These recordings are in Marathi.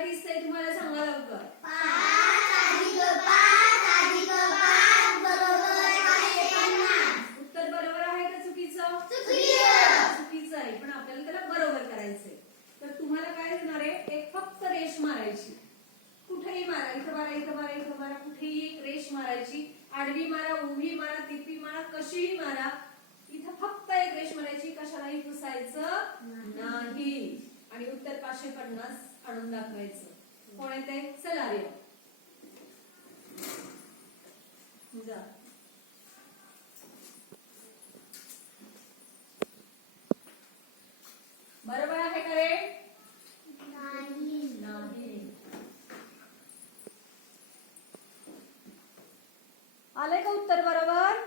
काय दिसतंय तुम्हाला सांगा लवकर. 5 + 5 + 5 = 50. उत्तर बरोबर आहे का चुकीचं? चुकीचं आहे, पण आपल्याला त्याला बरोबर करायचंय. तर तुम्हाला काय होणार आहे, एक फक्त रेष मारायची. कुठेही मारा, इथं मारा, इथं मारा, इथं मारा, कुठेही एक रेष मारायची. आडवी मारा, उभी मारा, तिरपी मारा, कशीही मारा. इथं फक्त एक रेष मारायची, कशालाही पुसायचं नाही. आणि उत्तर 550 आणून दाखवायचं. कोण येते? चला रे जा. बरोबर आहे का रे? नाही. आलंय का उत्तर बरोबर?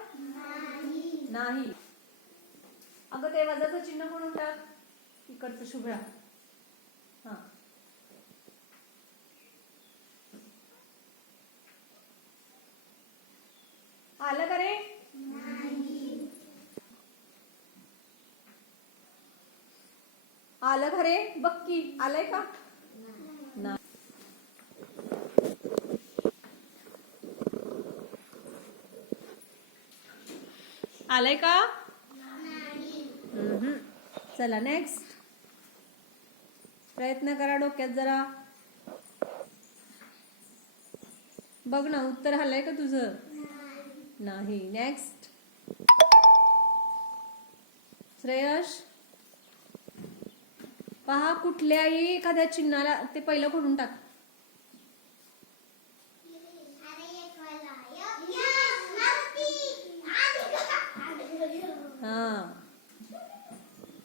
नाही. अगं ते वजाचं चिन्ह म्हणून टाक इकडचं शुभ्रा. हा आलं का रे? आलं का रे? बघ की आलंय का? नाही. आलंय का? चला नेक्स्ट. प्रयत्न करा डोक्यात जरा. बघ ना उत्तर आलंय का तुझं? नाही. नेक्स्ट. श्रेयश पहा, कुठल्याही एखाद्या चिन्हाला ते पहिलं खोडून टाक. हा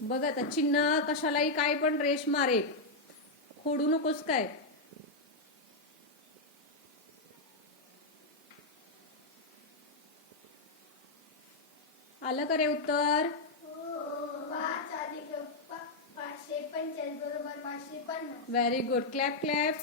बघ आता, चिन्ह कशालाही काय पण रेष मारे, खोडू नकोस काय. आलं का रे उत्तर? 5 + 5 = 550 = 550. Very good. Clap clap.